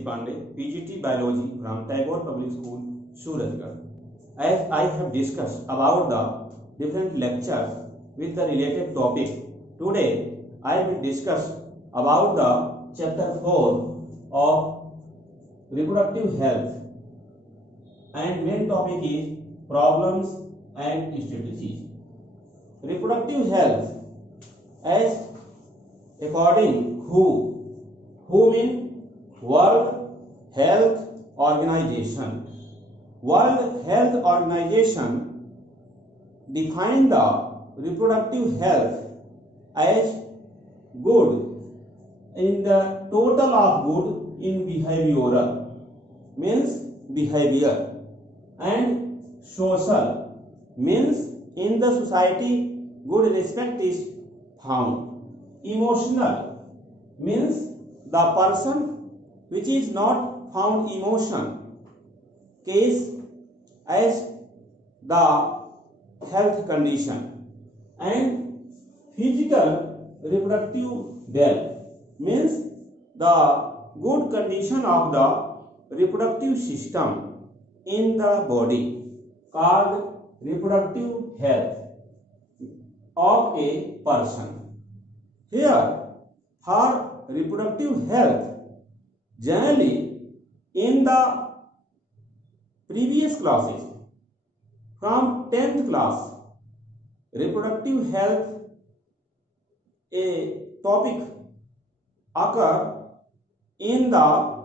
Tulsi Pandey, PGT Biology from Tagore Public School, Surajgarh. As I have discussed about the different lectures with the related topic, today I will discuss about the chapter 4 of reproductive health, and main topic is problems and strategies. Reproductive health, as according who mean World Health Organization. World Health Organization define the reproductive health as good in the total of good in behavioral, means behavior, and social, means in the society good respect is found. Emotional, means the person which is not found emotion case as the health condition. And physical reproductive health means the good condition of the reproductive system in the body, called reproductive health of a person. Here, for reproductive health, generally in the previous classes, from 10th class, reproductive health a topic occur in the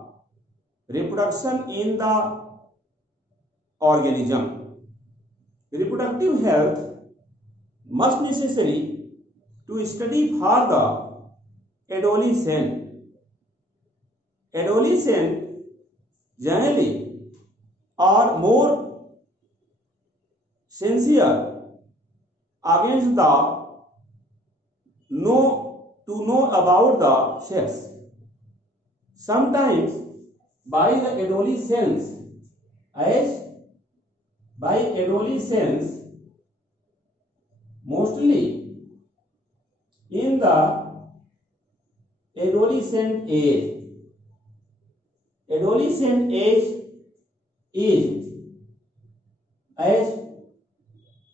reproduction in the organism. Reproductive health must necessary to study for the adolescent. Adolescent generally are more sincere against the know about the sex. Sometimes by adolescence mostly in the adolescent age is as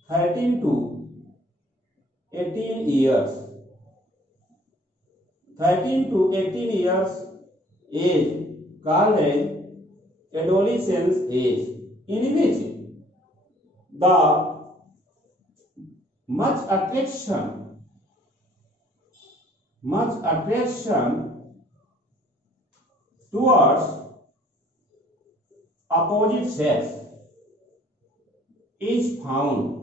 13 to 18 years. 13 to 18 years age called as adolescence age, in which the much attraction towards opposite sex is found.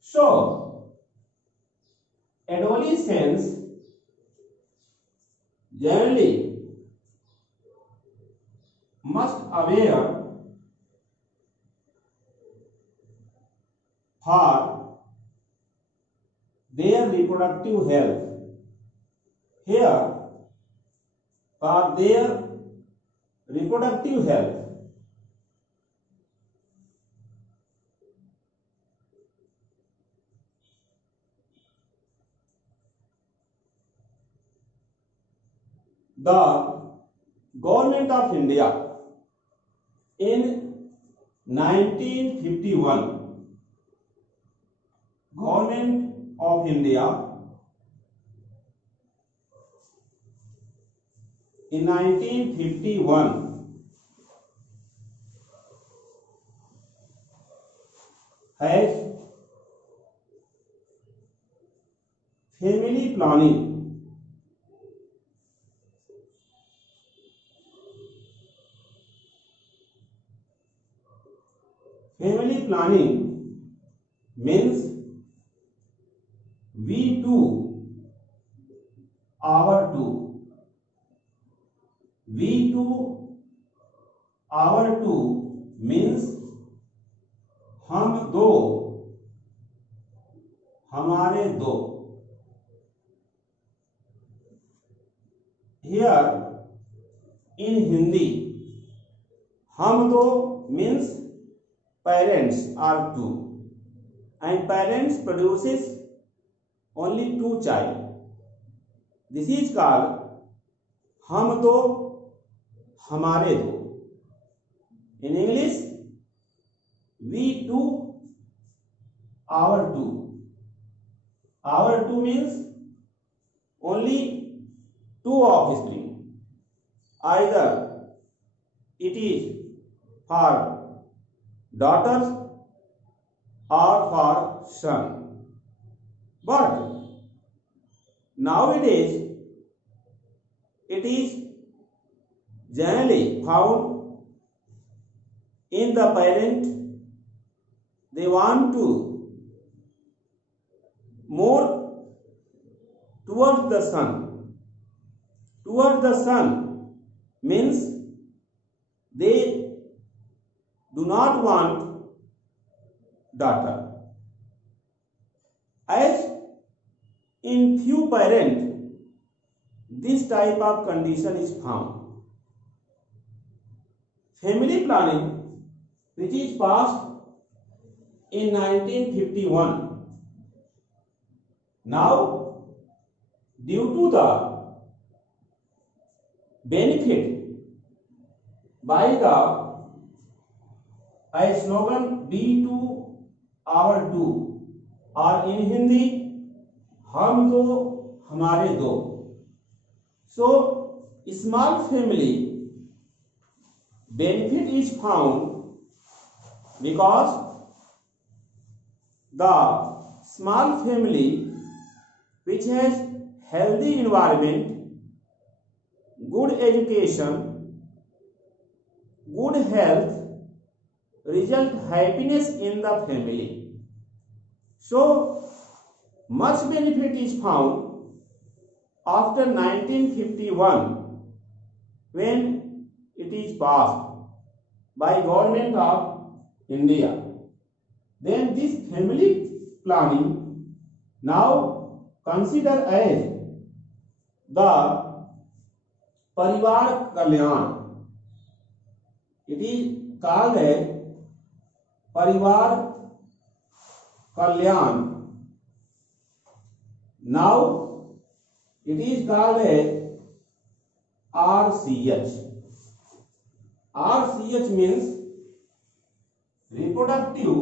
So, adolescents generally must aware for their reproductive health. Here, for their reproductive health, the Government of India in 1951, Government of India in 1951 has family planning means we two, our two. We two, our two means हम दो, हमारे दो. Here in Hindi, हम दो means parents are two and parents produces only two child. This is called हम दो हमारे दो. In English, we two, our two. Our two means only two offspring. Either it is for daughters or for son. But nowadays it is generally found in the parent they want to more towards the son. Towards the son means they do not want daughter. As in few parents this type of condition is found. Family planning, which is passed in 1951. Now, due to the benefit by the slogan "Be two, our two" or in Hindi हम दो हमारे दो. So, small family benefit is found because the small family which has healthy environment, good education, good health, result happiness in the family. So much benefit is found after 1951 when it is passed by government of India. Then this family planning now consider as the परिवार कल्याण. It is called as परिवार कल्याण. Now it is called as RCH. RCH means reproductive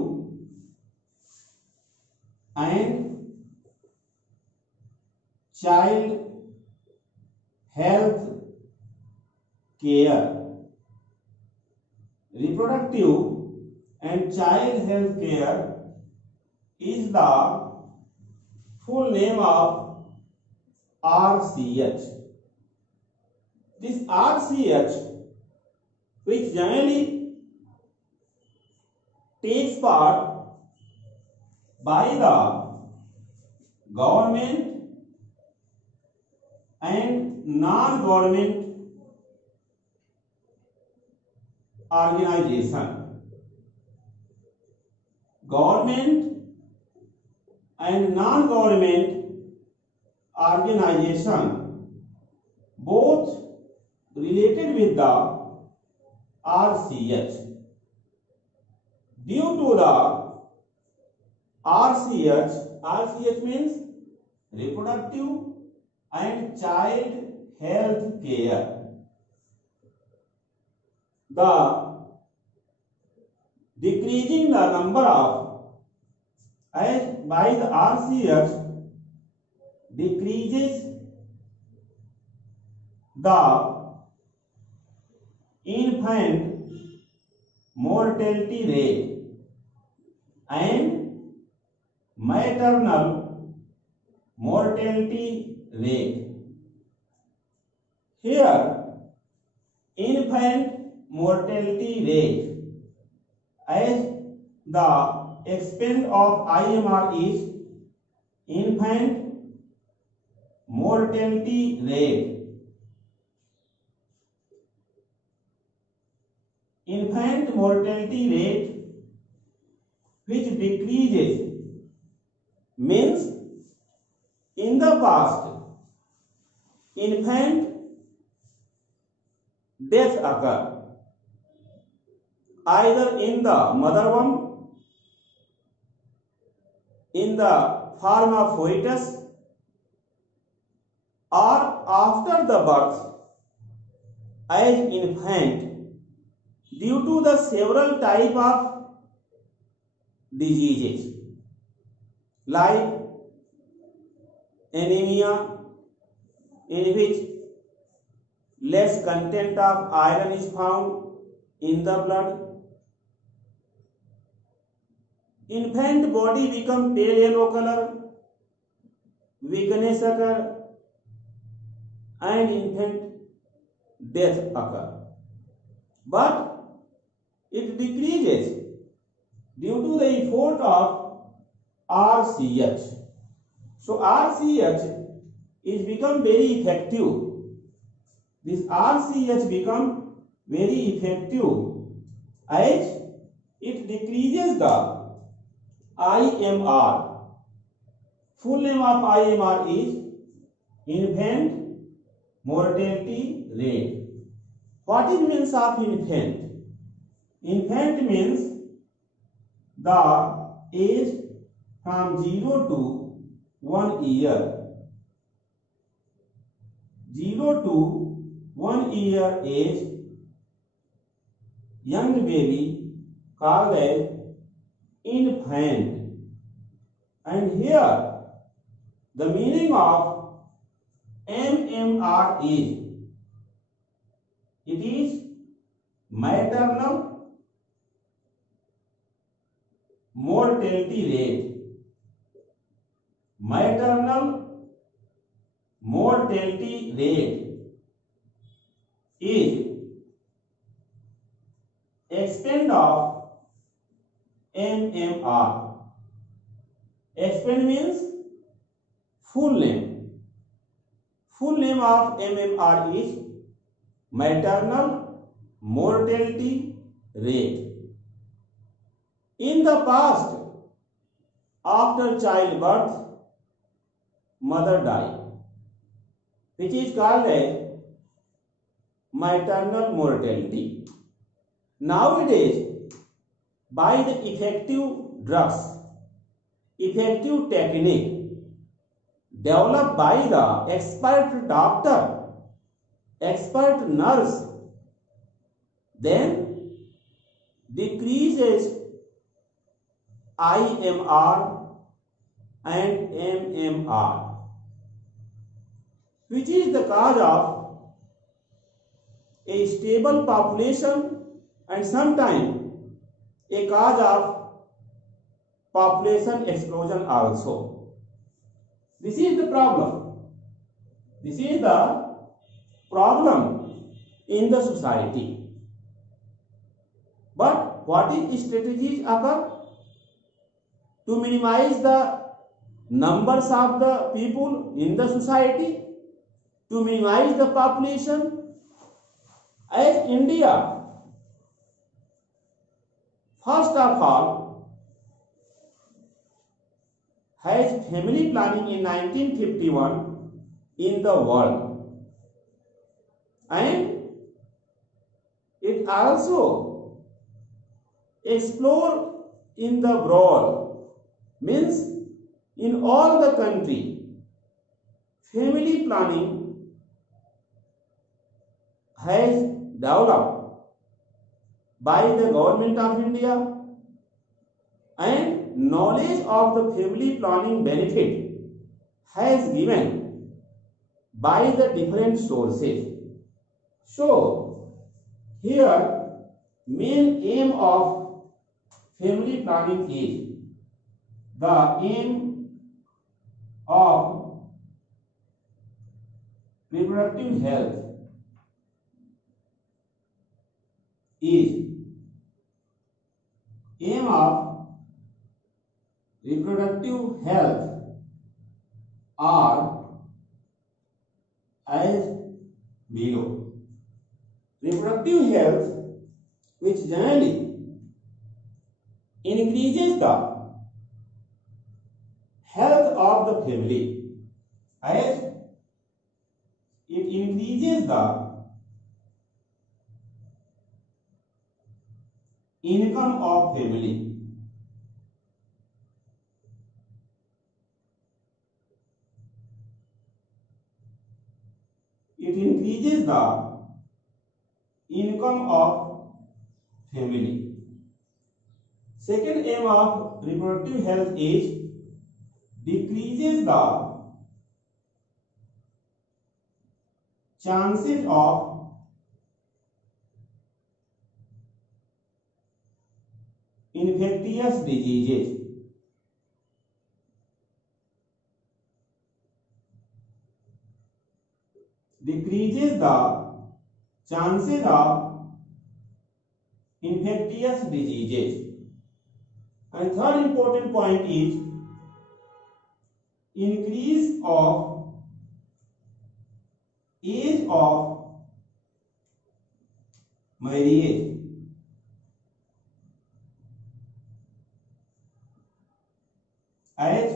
and child health care. Reproductive and child health care is the full name of RCH. This RCH, which generally takes part by the government and non-government organization. Government and non-government organization both related with the RCH. Due to the RCH means reproductive and child health care. The decreasing the number of as by the RCH decreases the infant mortality rate and maternal mortality rate. Here, infant mortality rate as the extent of IMR is infant mortality rate. Infant mortality rate which decreases means in the past infant death occur either in the mother womb, in the form of fetus, or after the birth as infant due to the several type of diseases like anemia, in which less content of iron is found in the blood. Infant body become pale yellow color, weakness occur, and infant death occur. But it decreases due to the effort of RCH. So RCH is become very effective. This RCH become very effective as it decreases the IMR. Full name of IMR is infant mortality rate. What is means of infant? Infant means the age from 0 to 1 year. 0 to 1 year age young baby called as infant. And here the meaning of MMR is, it is maternal mortality rate. Maternal mortality rate is extent of MMR. Extent means full name. Full name of MMR is maternal mortality rate. In the past, after childbirth, mother died, which is called as maternal mortality. Nowadays, by the effective drugs, effective technique developed by the expert doctor, expert nurse, then decreases IMR and MMR, which is the cause of a stable population and sometimes a cause of population explosion also. This is the problem. This is the problem in the society. But what is strategies occur to minimize the numbers of the people in the society, to minimize the population? As India, first of all, has family planning in 1951 in the world, and it also explore in the broad, means in all the country family planning has developed by the government of India, and knowledge of the family planning benefit has given by the different sources. So here main aim of family planning is the aim of reproductive health is aim of reproductive health are as below. Reproductive health, which generally increases the health of the family, as it increases the income of family. It increases the income of family. Second aim of reproductive health is decreases the chances of infectious diseases. Decreases the chances of infectious diseases. And third important point is increase of age of marriage. As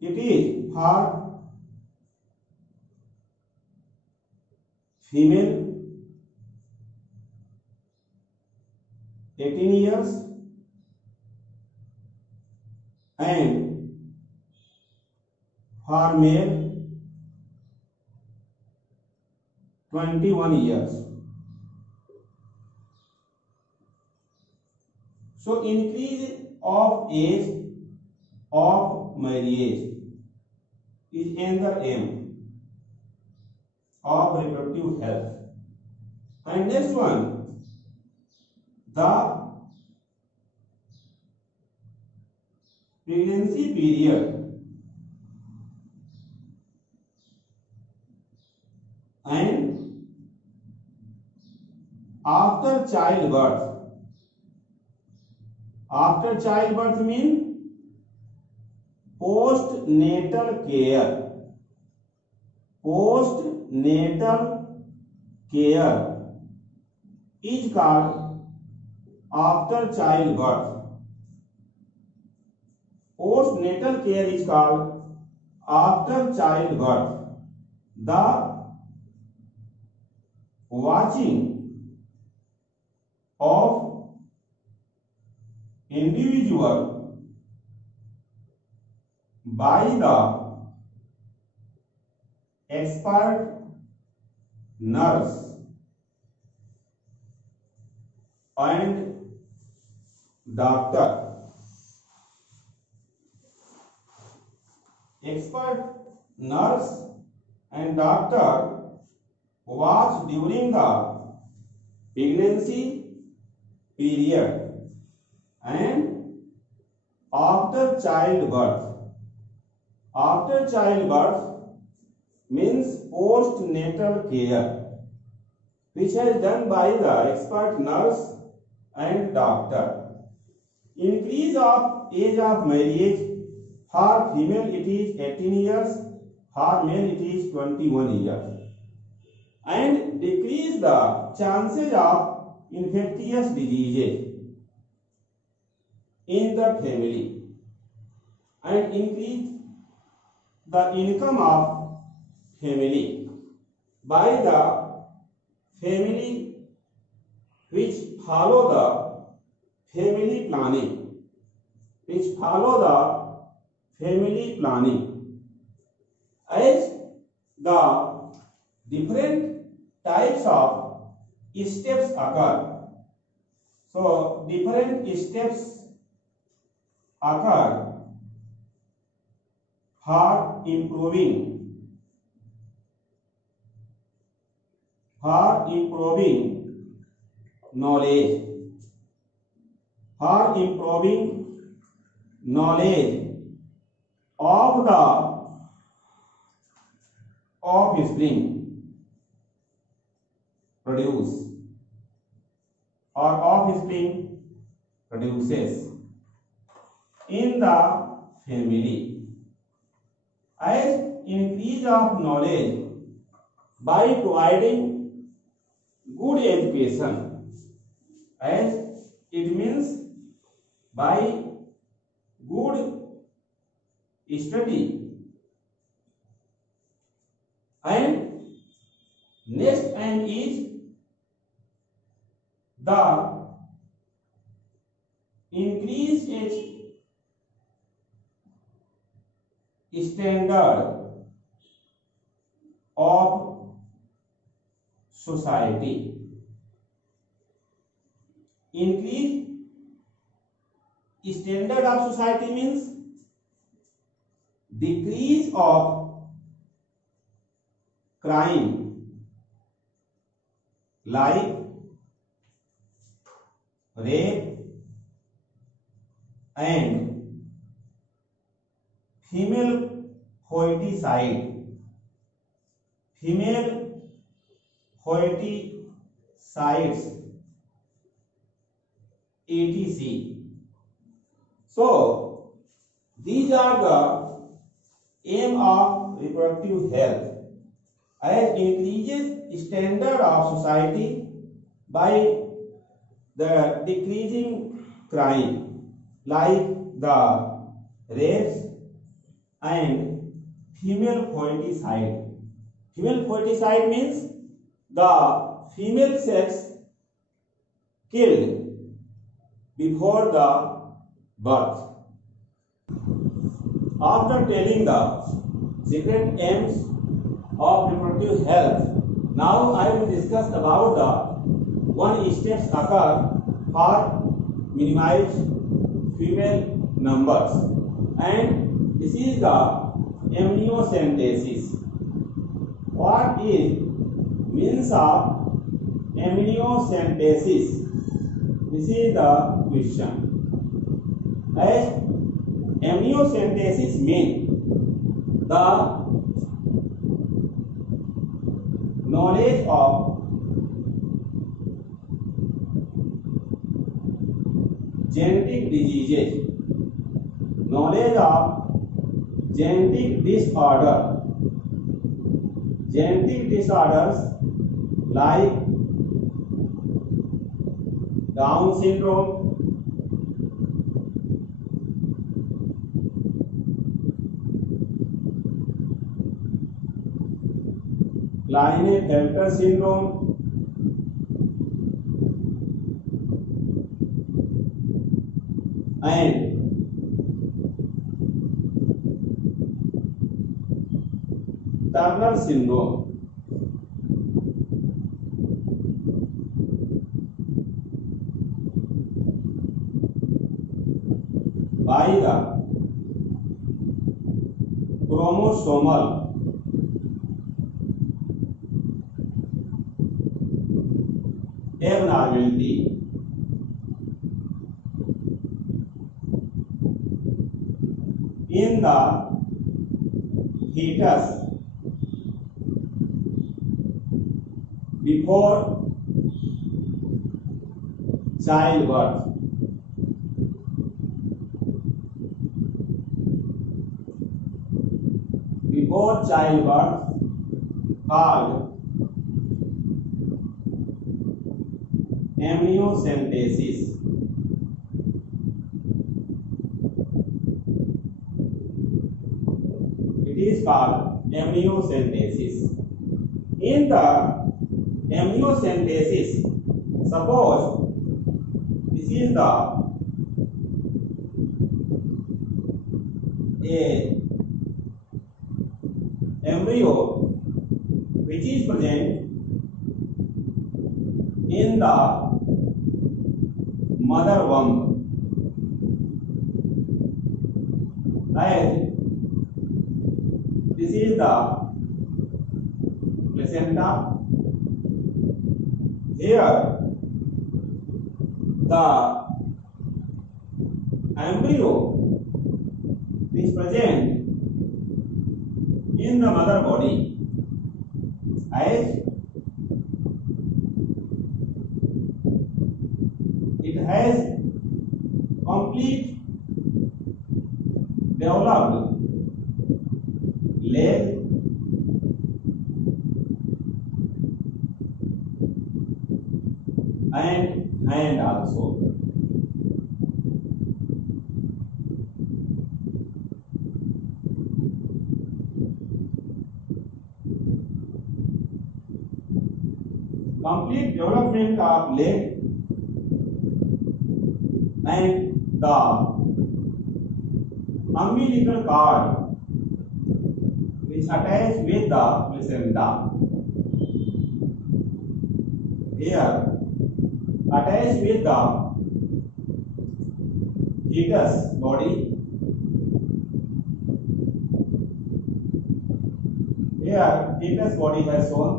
it is for female 18 years and for male 21 years. So increase of age of marriage is another aim of reproductive health. And next one, the pregnancy period and after childbirth. After childbirth means postnatal care. Postnatal care is called after childbirth. Postnatal care is called after childbirth. The watching of individual by the expert nurse and doctor. Expert nurse and doctor watch during the pregnancy period and after childbirth. After childbirth means postnatal care, which is done by the expert nurse and doctor. Increase of age of marriage. For female it is 18 years, for male it is 21 years. And decrease the chances of infectious diseases in the family. And increase the income of family by the family which follow the family planning. Which follow the family planning. As the different types of steps occur. So different steps occur for improving knowledge. For improving knowledge of the offspring produce or offspring produces in the family. As increase of knowledge by providing good education, as it means by good study. And next aim is the increase its standard of society. Increase standard of society means decrease of crime like rape and female foeticide, etc. So these are the aim of reproductive health, as increases standard of society by the decreasing crime like the rapes and female foeticide. Female foeticide means the female sex killed before the birth. After telling the secret aims of reproductive health, now I will discuss about the 1 steps occur for minimize female numbers, and this is the amniocentesis. What is means of amniocentesis? This is the question. As amniocentesis means the knowledge of genetic diseases, knowledge of genetic disorders like Down syndrome, Klinefelter syndrome, and Turner syndrome. By the chromosomal abnormality in the fetus before childbirth. Before childbirth, called amniocentesis. It is called amniocentesis. In the amniocentesis, suppose this is the embryo which is present in the mother womb, and this is the placenta. Here the embryo is present in the mother body, as it has complete developed leg, and hand also. Complete development of leg and the umbilical cord which attach with the placenta. Here, attach with the fetus body. Here, fetus body has shown.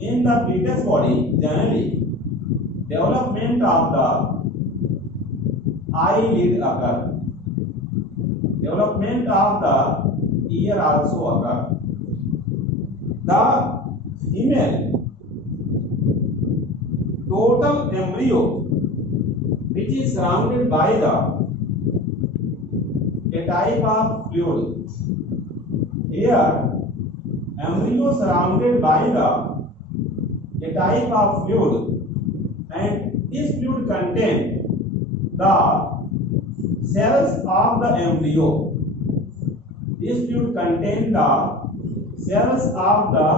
In the fetus body, generally, development of the eyelid occur. Development of the ear also occur. The female total embryo, which is surrounded by the a type of fluid. Here, embryo surrounded by the a type of fluid, and this fluid contains the cells of the embryo. This fluid contains the cells of the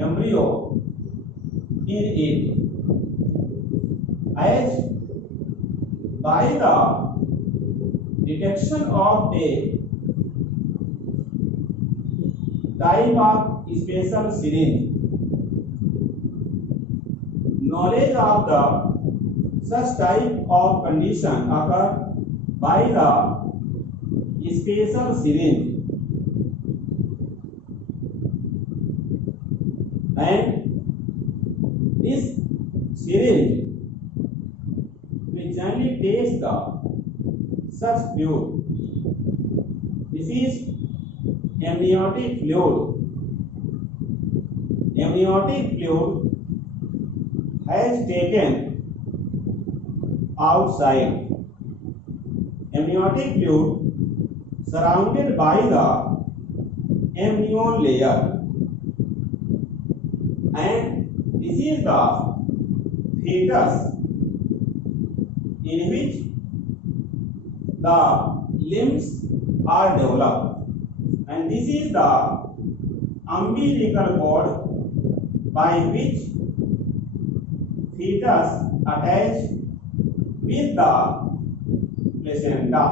embryo in it. As by the detection of a type of special syringe, knowledge of the such type of condition occur by the special syringe, and this syringe will generally taste the such fluid. This is amniotic fluid. Amniotic fluid has taken outside. Amniotic fluid surrounded by the amnion layer, and this is the fetus in which the limbs are developed, and this is the umbilical cord by which fetus attached with the placenta.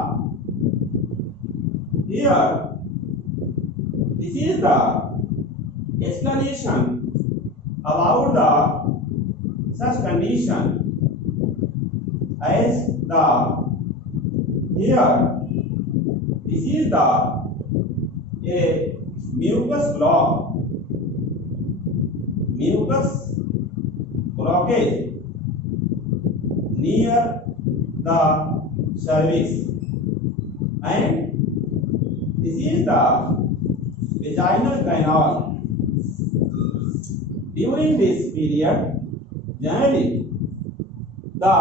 Here, this is the explanation about the such condition, as the here this is the a mucus blockage near the cervix, and this is the vaginal canal. During this period, generally the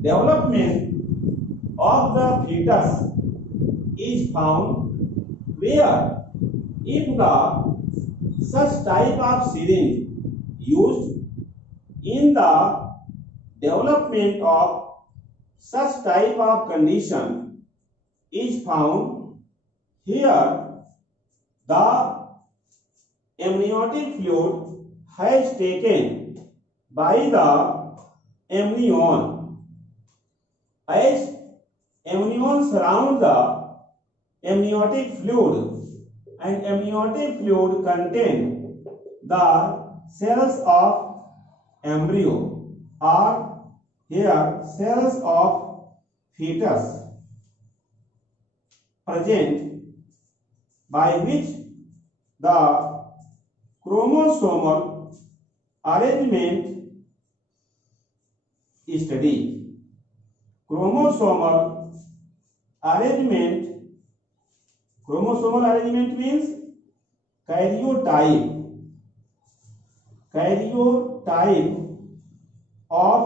development of the fetus is found, where if the such type of syringe used in the development of such type of condition is found, here the amniotic fluid has taken by the amnion, as amnion surrounds the amniotic fluid, and amniotic fluid contain the cells of embryo, or here cells of fetus present, by which the chromosomal arrangement study. Chromosomal arrangement means karyotype of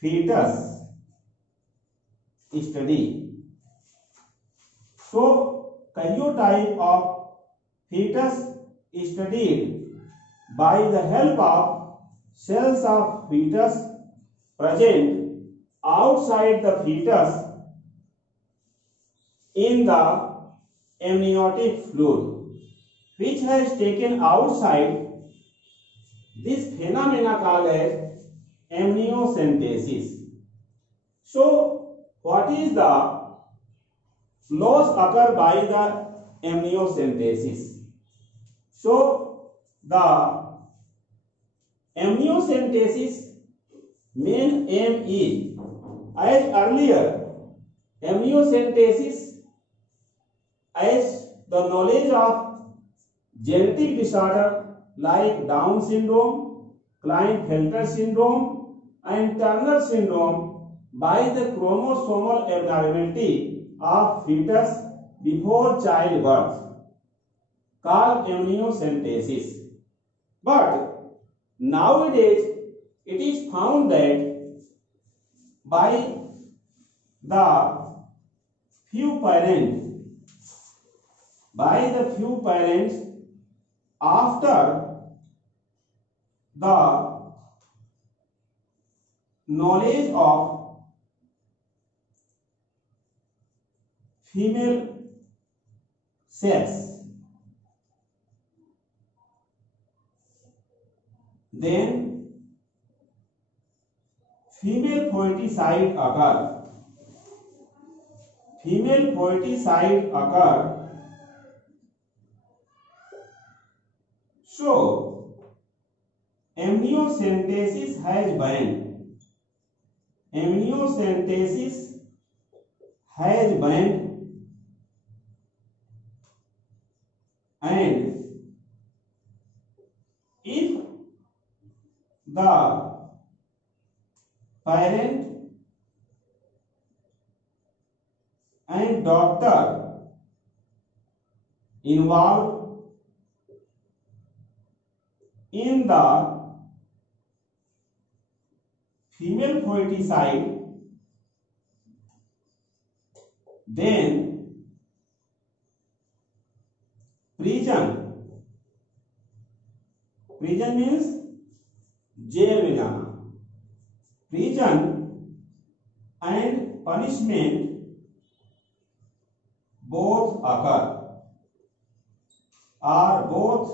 fetus study. So, karyotype of fetus studied by the help of cells of fetus present outside the fetus in the amniotic fluid, which has taken outside This phenomena called as amniocentesis. So, what is the loss occur by the amniocentesis? So, the amniocentesis main aim is, as earlier, amniocentesis as the knowledge of genetic disorder like Down syndrome, Klinefelter syndrome and Turner syndrome by the chromosomal abnormality of fetus before childbirth called amniocentesis. But nowadays it is found that by the few parents after the knowledge of female sex, then female foeticide occur. So amniocentesis has banned. Amniocentesis has banned, and if the parent and doctor involved in the female foeticide, then prison means jail में जाना. Prison and punishment both occur or both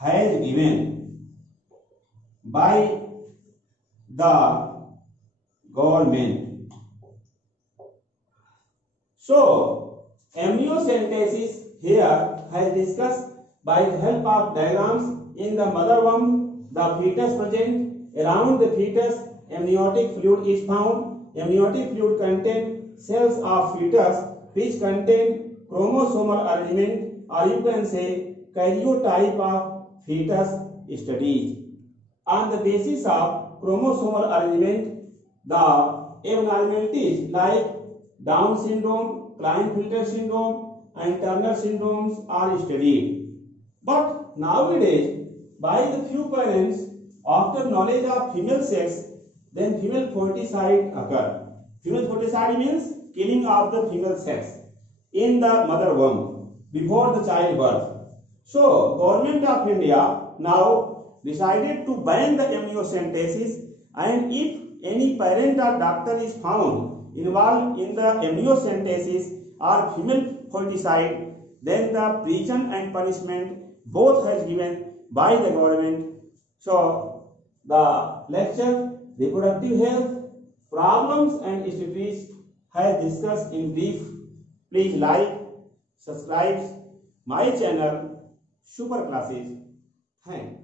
has given by the government. So amniocentesis here has discussed by the help of diagrams. In the mother womb, the fetus present. Around the fetus, amniotic fluid is found. Amniotic fluid contain cells of fetus which contain chromosomal arrangement, or you can say karyotype of fetus studies. On the basis of chromosomal arrangement, the abnormalities like Down syndrome, Klinefelter syndrome and Turner syndromes are studied. But nowadays, by the few parents, after knowledge of female sex, then female foeticide occur. Female foeticide means killing of the female sex in the mother womb before the childbirth. So, Government of India now decided to ban the amniocentesis, and if any parent or doctor is found involved in the amniocentesis or female foeticide, then the prison and punishment both has given by the government. So, the lecture reproductive health, problems and strategies has discussed in brief. Please like, subscribe my channel Super Classes. Thank you.